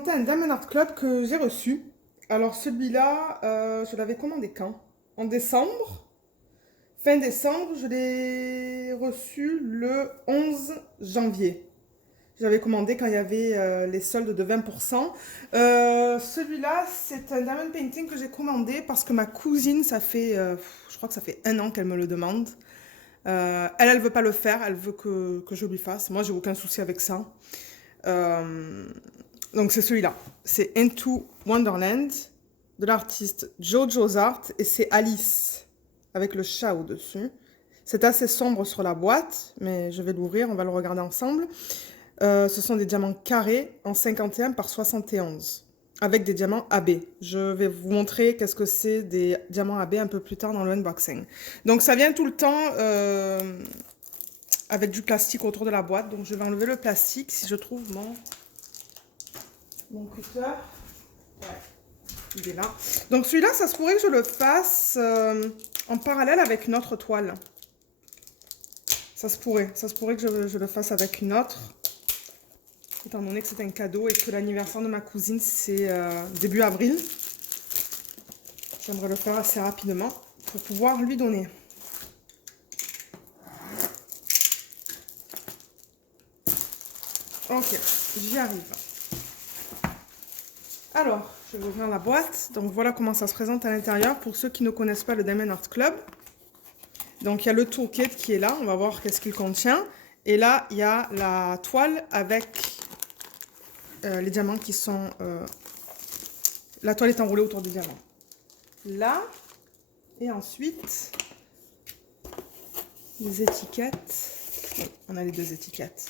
présenter un Diamond Art Club que j'ai reçu. Alors celui-là, je l'avais commandé quand? En décembre. Fin décembre, je l'ai reçu le 11 janvier. J'avais commandé quand il y avait les soldes de 20%. Celui-là, c'est un diamond painting que j'ai commandé parce que ma cousine, ça fait, je crois que ça fait 1 an qu'elle me le demande. Elle veut pas le faire, elle veut que je lui fasse. Moi, j'ai aucun souci avec ça. Donc c'est celui-là. C'est Into Wonderland de l'artiste Jojo's Art et c'est Alice avec le chat au-dessus. C'est assez sombre sur la boîte, mais je vais l'ouvrir, on va le regarder ensemble. Ce sont des diamants carrés en 51 par 71 avec des diamants AB. Je vais vous montrer qu'est-ce que c'est des diamants AB un peu plus tard dans le unboxing. Donc ça vient tout le temps avec du plastique autour de la boîte. Donc je vais enlever le plastique si je trouve mon cutter. Ouais, il est là. Donc celui-là, ça se pourrait que je le fasse en parallèle avec une autre toile. Ça se pourrait que je le fasse avec une autre. Étant donné que c'est un cadeau et que l'anniversaire de ma cousine, c'est début avril. J'aimerais le faire assez rapidement pour pouvoir lui donner. Ok, j'y arrive. Alors, je vais ouvrir la boîte. Donc voilà comment ça se présente à l'intérieur pour ceux qui ne connaissent pas le Diamond Art Club. Donc il y a le toolkit qui est là, on va voir qu'est-ce qu'il contient. Et là, il y a la toile avec les diamants qui sont... la toile est enroulée autour des diamants. Là, et ensuite, les étiquettes. Oui, on a les deux étiquettes.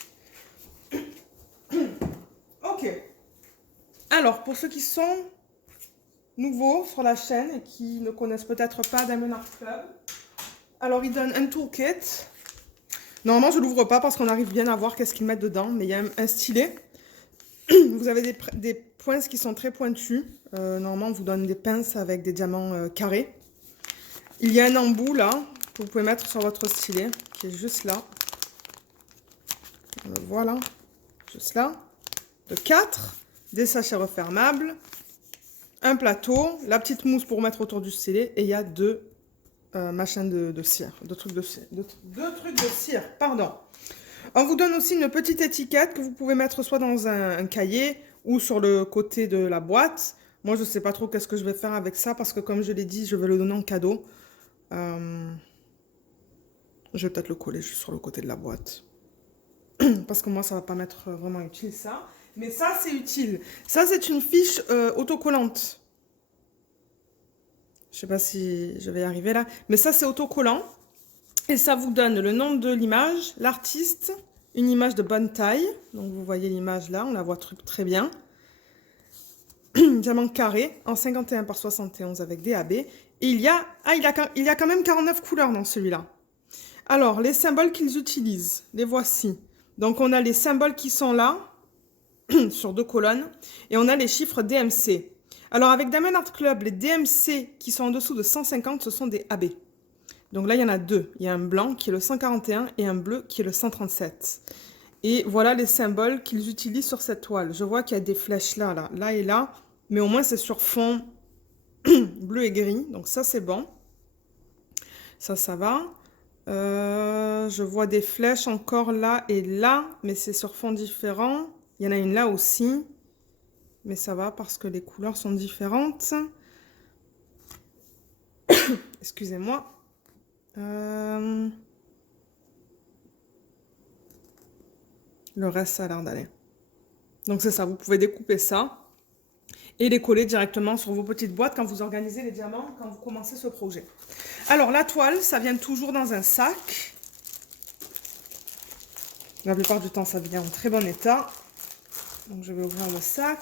Ok. Alors, pour ceux qui sont nouveaux sur la chaîne et qui ne connaissent peut-être pas Diamond Art Club, alors ils donnent un toolkit. Normalement, je ne l'ouvre pas parce qu'on arrive bien à voir qu'est-ce qu'ils mettent dedans, mais il y a un stylet. Vous avez des poinces qui sont très pointues. Normalement, on vous donne des pinces avec des diamants carrés. Il y a un embout là, que vous pouvez mettre sur votre stylet, qui est juste là. Voilà, juste là. De 4, des sachets refermables, un plateau, la petite mousse pour mettre autour du stylet, et il y a deux machins de cire, deux trucs de cire, pardon. On vous donne aussi une petite étiquette que vous pouvez mettre soit dans un cahier ou sur le côté de la boîte. Moi, je ne sais pas trop qu'est-ce que je vais faire avec ça parce que comme je l'ai dit, je vais le donner en cadeau. Je vais peut-être le coller juste sur le côté de la boîte. Parce que moi, ça ne va pas m'être vraiment utile ça. Mais ça, c'est utile. Ça, c'est une fiche autocollante. Je ne sais pas si je vais y arriver là. Mais ça, c'est autocollant. Et ça vous donne le nom de l'image, l'artiste, une image de bonne taille. Donc vous voyez l'image là, on la voit très bien. Diamant carré en 51 par 71 avec DAB. Et il y a quand même 49 couleurs dans celui-là. Alors, les symboles qu'ils utilisent, les voici. Donc on a les symboles qui sont là, sur 2 colonnes. Et on a les chiffres DMC. Alors avec Diamond Art Club, les DMC qui sont en dessous de 150, ce sont des AB. Donc là, il y en a 2. Il y a un blanc qui est le 141 et un bleu qui est le 137. Et voilà les symboles qu'ils utilisent sur cette toile. Je vois qu'il y a des flèches là et là. Mais au moins, c'est sur fond bleu et gris. Donc ça, c'est bon. Ça va. Je vois des flèches encore là et là. Mais c'est sur fond différent. Il y en a une là aussi. Mais ça va parce que les couleurs sont différentes. Excusez-moi. Le reste, ça a l'air d'aller. Donc c'est ça, vous pouvez découper ça et les coller directement sur vos petites boîtes quand vous organisez les diamants, quand vous commencez ce projet. Alors la toile, ça vient toujours dans un sac. La plupart du temps, ça vient en très bon état. Donc je vais ouvrir le sac.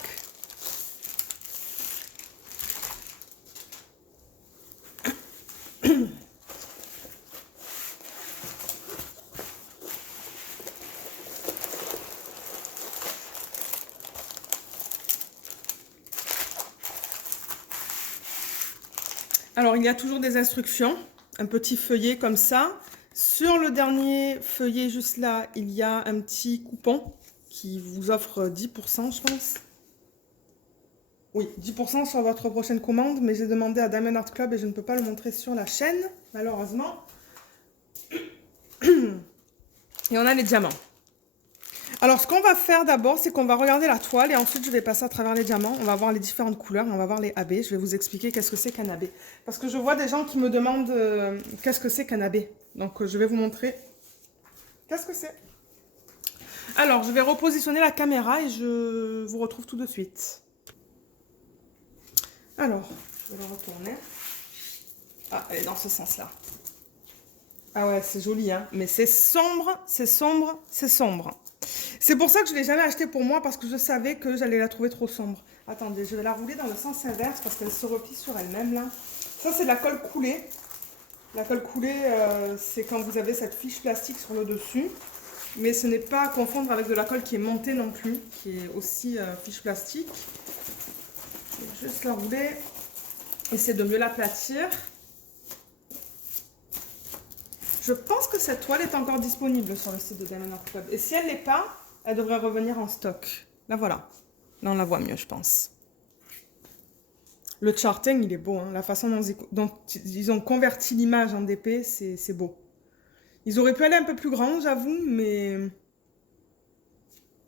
Alors, il y a toujours des instructions, un petit feuillet comme ça. Sur le dernier feuillet, juste là, il y a un petit coupon qui vous offre 10%, je pense. Oui, 10% sur votre prochaine commande, mais j'ai demandé à Diamond Art Club et je ne peux pas le montrer sur la chaîne, malheureusement. Et on a les diamants. Alors, ce qu'on va faire d'abord, c'est qu'on va regarder la toile et ensuite, je vais passer à travers les diamants. On va voir les différentes couleurs et on va voir les AB. Je vais vous expliquer qu'est-ce que c'est qu'un AB. Parce que je vois des gens qui me demandent qu'est-ce que c'est qu'un AB. Donc, je vais vous montrer qu'est-ce que c'est. Alors, je vais repositionner la caméra et je vous retrouve tout de suite. Alors, je vais la retourner. Ah, elle est dans ce sens-là. Ah ouais, c'est joli, hein. Mais c'est sombre, c'est sombre, c'est sombre. C'est pour ça que je ne l'ai jamais acheté pour moi, parce que je savais que j'allais la trouver trop sombre. Attendez, je vais la rouler dans le sens inverse, parce qu'elle se replie sur elle-même, là. Ça, c'est la colle coulée. La colle coulée, c'est quand vous avez cette fiche plastique sur le dessus. Mais ce n'est pas à confondre avec de la colle qui est montée non plus, qui est aussi fiche plastique. Je vais juste la rouler. Essayer de mieux l'aplatir. Je pense que cette toile est encore disponible sur le site de Diamond Art Club. Et si elle ne l'est pas, elle devrait revenir en stock. Là, voilà. Là, on la voit mieux, je pense. Le charting, il est beau. Hein. La façon dont ils ont converti l'image en DP, c'est beau. Ils auraient pu aller un peu plus grand, j'avoue, mais...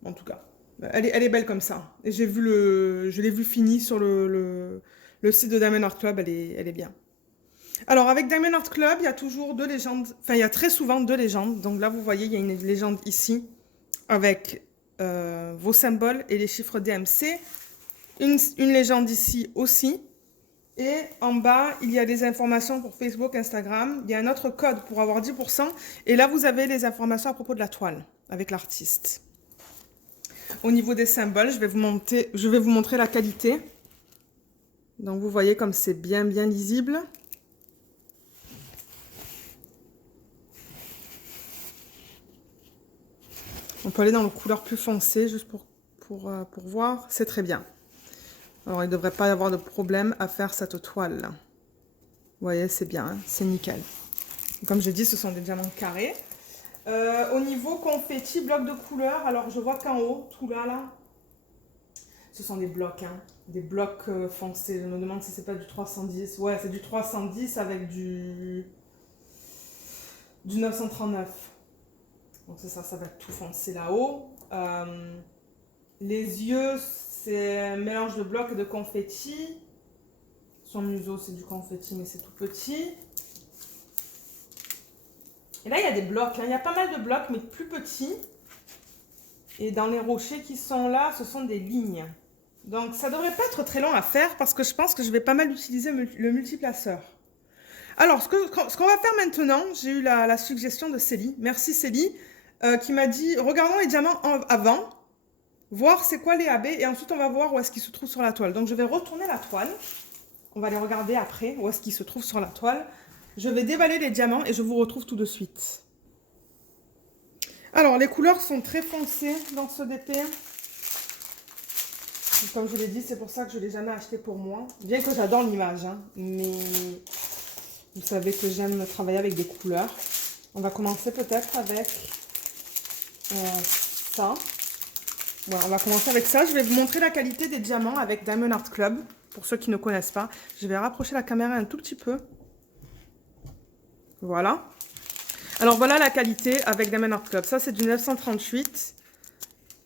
En tout cas, elle est belle comme ça. Et je l'ai vu fini sur le site de Diamond Art Club, elle est bien. Alors, avec Diamond Art Club, il y a toujours deux légendes. Enfin, il y a très souvent deux légendes. Donc là, vous voyez, il y a une légende ici avec vos symboles et les chiffres DMC. Une légende ici aussi. Et en bas, il y a des informations pour Facebook, Instagram. Il y a un autre code pour avoir 10%. Et là, vous avez les informations à propos de la toile avec l'artiste. Au niveau des symboles, je vais vous montrer la qualité. Donc, vous voyez comme c'est bien lisible. On peut aller dans les couleurs plus foncées juste pour voir. C'est très bien. Alors, il ne devrait pas y avoir de problème à faire cette toile-là. Vous voyez, c'est bien, hein, c'est nickel. Et comme je dis, ce sont des diamants carrés. Au niveau confetti, blocs de couleurs, alors je vois qu'en haut, tout là, ce sont des blocs, hein, des blocs foncés. Je me demande si c'est pas du 310. Ouais, c'est du 310 avec du 939. Donc c'est ça, ça va tout foncer là-haut. Les yeux, c'est un mélange de blocs et de confetti. Son museau, c'est du confetti, mais c'est tout petit. Et là, il y a des blocs. Hein. Il y a pas mal de blocs, mais plus petits. Et dans les rochers qui sont là, ce sont des lignes. Donc, ça ne devrait pas être très long à faire parce que je pense que je vais pas mal utiliser le multiplaceur. Alors, ce qu'on va faire maintenant, j'ai eu la suggestion de Célie. Merci Célie, qui m'a dit, regardons les diamants avant, voir c'est quoi les AB, et ensuite on va voir où est-ce qu'ils se trouvent sur la toile. Donc, je vais retourner la toile. On va les regarder après, où est-ce qu'ils se trouvent sur la toile. Je vais déballer les diamants et je vous retrouve tout de suite. Alors, les couleurs sont très foncées dans ce DP. Comme je vous l'ai dit, c'est pour ça que je ne l'ai jamais acheté pour moi. Bien que j'adore l'image, hein, mais vous savez que j'aime travailler avec des couleurs. On va commencer peut-être avec ça. Voilà, on va commencer avec ça. Je vais vous montrer la qualité des diamants avec Diamond Art Club. Pour ceux qui ne connaissent pas, je vais rapprocher la caméra un tout petit peu. Voilà. Alors, voilà la qualité avec Diamond Art Club. Ça, c'est du 938.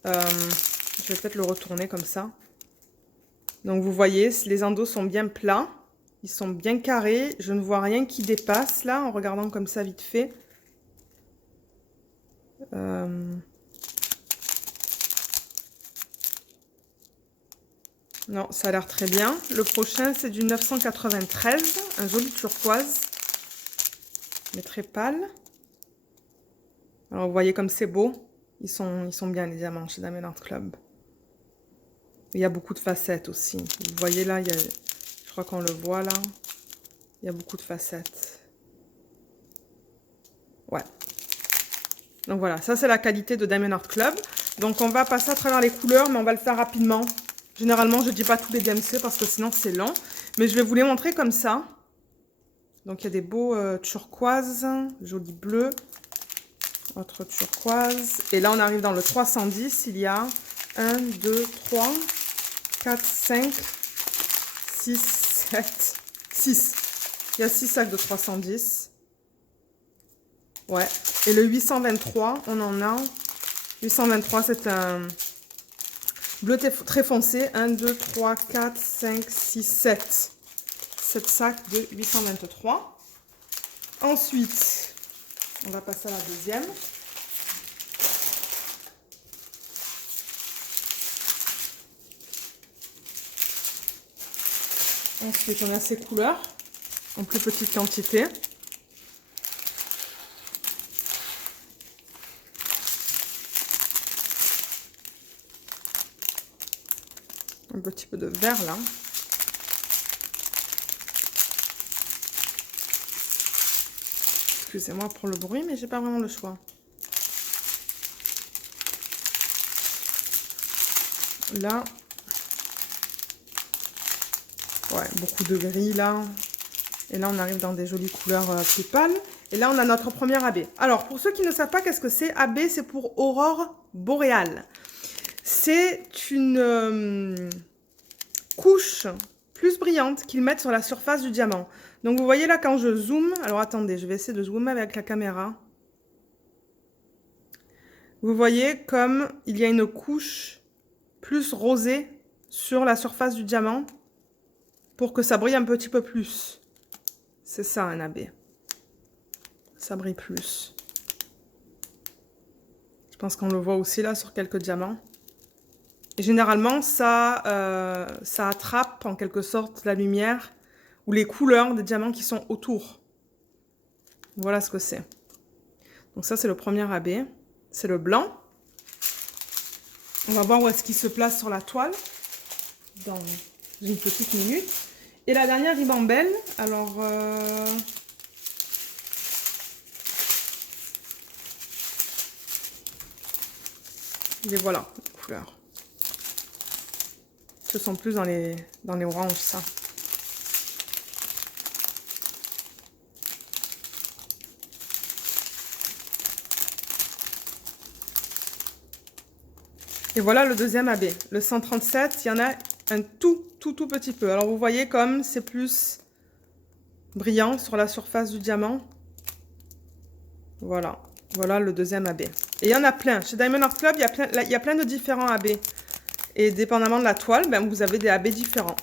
Je vais peut-être le retourner comme ça. Donc, vous voyez, les endos sont bien plats. Ils sont bien carrés. Je ne vois rien qui dépasse, là, en regardant comme ça, vite fait. Non, ça a l'air très bien. Le prochain, c'est du 993. Un joli turquoise. Mais très pâle. Alors, vous voyez comme c'est beau. Ils sont bien, les diamants, chez Diamond Art Club. Il y a beaucoup de facettes aussi. Vous voyez là, je crois qu'on le voit là. Il y a beaucoup de facettes. Ouais. Donc voilà, ça c'est la qualité de Diamond Art Club. Donc on va passer à travers les couleurs, mais on va le faire rapidement. Généralement, je ne dis pas tous les DMC parce que sinon c'est long. Mais je vais vous les montrer comme ça. Donc il y a des beaux turquoises, joli bleu. Autre turquoise. Et là, on arrive dans le 310. Il y a 1, 2, 3, 4, 5, 6, 7, 6. Il y a 6 sacs de 310. Ouais. Et le 823, on en a. 823, c'est un bleu très foncé. 1, 2, 3, 4, 5, 6, 7. 7 sacs de 823. Ensuite, on va passer à la deuxième. Ensuite, on a ces couleurs en plus petite quantité. Un petit peu de vert là. Excusez-moi pour le bruit, mais j'ai pas vraiment le choix. Là. Ouais, beaucoup de gris là. Et là, on arrive dans des jolies couleurs plus pâles. Et là, on a notre premier AB. Alors, pour ceux qui ne savent pas qu'est-ce que c'est, AB, c'est pour aurore boréale. C'est une couche plus brillante qu'ils mettent sur la surface du diamant. Donc, vous voyez là, quand je zoome... Alors, attendez, je vais essayer de zoomer avec la caméra. Vous voyez comme il y a une couche plus rosée sur la surface du diamant pour que ça brille un petit peu plus. C'est ça, un AB. Ça brille plus. Je pense qu'on le voit aussi là sur quelques diamants. Et généralement, ça attrape en quelque sorte la lumière ou les couleurs des diamants qui sont autour. Voilà ce que c'est. Donc ça, c'est le premier AB. C'est le blanc. On va voir où est-ce qu'il se place sur la toile dans une petite minute. Et la dernière ribambelle, alors... Et voilà, les couleurs. Ce sont plus dans les oranges, ça. Et voilà le deuxième AB. Le 137, il y en a un tout petit peu. Alors vous voyez comme c'est plus brillant sur la surface du diamant. Voilà. Voilà le deuxième AB. Et il y en a plein. Chez Diamond Art Club, il y a plein de différents AB. Et dépendamment de la toile, ben, vous avez des AB différents.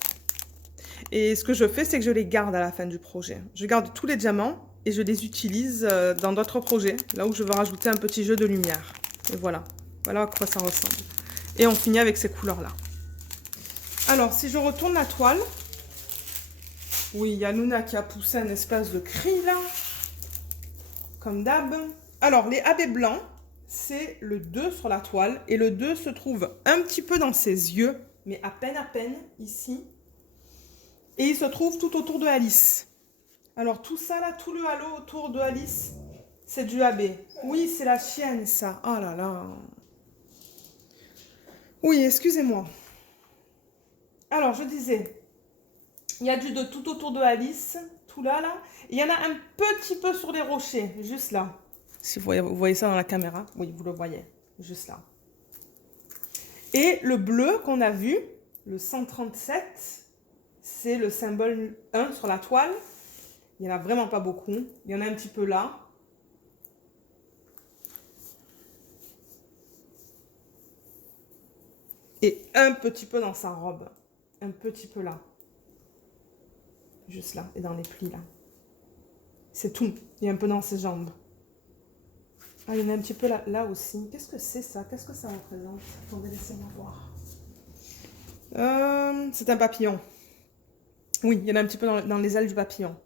Et ce que je fais, c'est que je les garde à la fin du projet. Je garde tous les diamants et je les utilise dans d'autres projets, là où je veux rajouter un petit jeu de lumière. Et voilà. Voilà à quoi ça ressemble. Et on finit avec ces couleurs-là. Alors, si je retourne la toile, oui, il y a Luna qui a poussé un espèce de cri là, comme d'hab. Alors, les AB blancs, c'est le 2 sur la toile. Et le 2 se trouve un petit peu dans ses yeux, mais à peine, ici. Et il se trouve tout autour de Alice. Alors, tout ça là, tout le halo autour de Alice, c'est du AB. Oui, c'est la chienne, ça. Oh là là. Oui, excusez-moi. Alors, je disais, il y a du de tout autour de Alice, tout là, là. Et il y en a un petit peu sur les rochers, juste là. Si vous voyez ça dans la caméra, oui, vous le voyez, juste là. Et le bleu qu'on a vu, le 137, c'est le symbole 1 sur la toile. Il n'y en a vraiment pas beaucoup. Il y en a un petit peu là. Et un petit peu dans sa robe. Un petit peu là. Juste là. Et dans les plis là. C'est tout. Il y a un peu dans ses jambes. Ah, il y en a un petit peu là aussi. Qu'est-ce que c'est ça? Qu'est-ce que ça représente? Attendez, laissez-moi voir. C'est un papillon. Oui, il y en a un petit peu dans les ailes du papillon.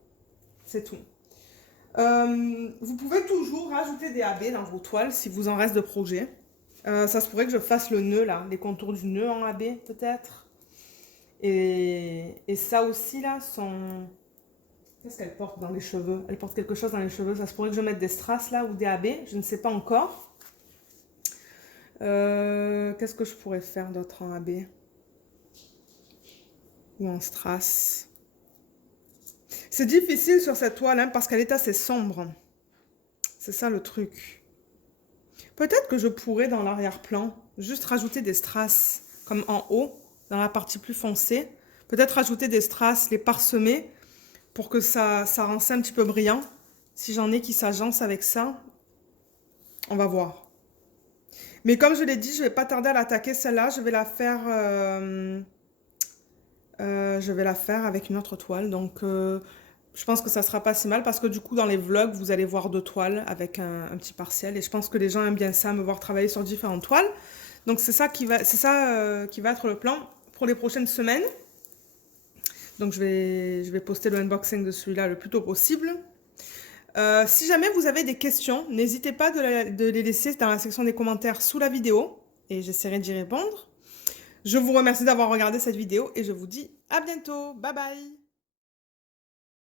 C'est tout. Vous pouvez toujours rajouter des AB dans vos toiles si vous en reste de projet. Ça se pourrait que je fasse le nœud là, les contours du nœud en AB peut-être. Et ça aussi là, qu'est-ce qu'elle porte dans les cheveux? Elle porte quelque chose dans les cheveux. Ça se pourrait que je mette des strass là ou des AB. Je ne sais pas encore. Qu'est-ce que je pourrais faire d'autre en AB? Ou en strass? C'est difficile sur cette toile hein, parce qu'elle est assez sombre. C'est ça le truc. Peut-être que je pourrais dans l'arrière-plan juste rajouter des strass comme en haut, dans la partie plus foncée. Peut-être ajouter des strass, les parsemer pour que ça rende ça un petit peu brillant. Si j'en ai qui s'agencent avec ça, on va voir. Mais comme je l'ai dit, je vais pas tarder à l'attaquer celle-là. Je vais la faire avec une autre toile. Donc, je pense que ça sera pas si mal parce que du coup, dans les vlogs, vous allez voir 2 toiles avec un petit partiel. Et je pense que les gens aiment bien ça, me voir travailler sur différentes toiles. Donc, c'est ça qui va être le plan pour les prochaines semaines. Donc, je vais poster le unboxing de celui-là le plus tôt possible. Si jamais vous avez des questions, n'hésitez pas de les laisser dans la section des commentaires sous la vidéo. Et j'essaierai d'y répondre. Je vous remercie d'avoir regardé cette vidéo et je vous dis à bientôt. Bye bye!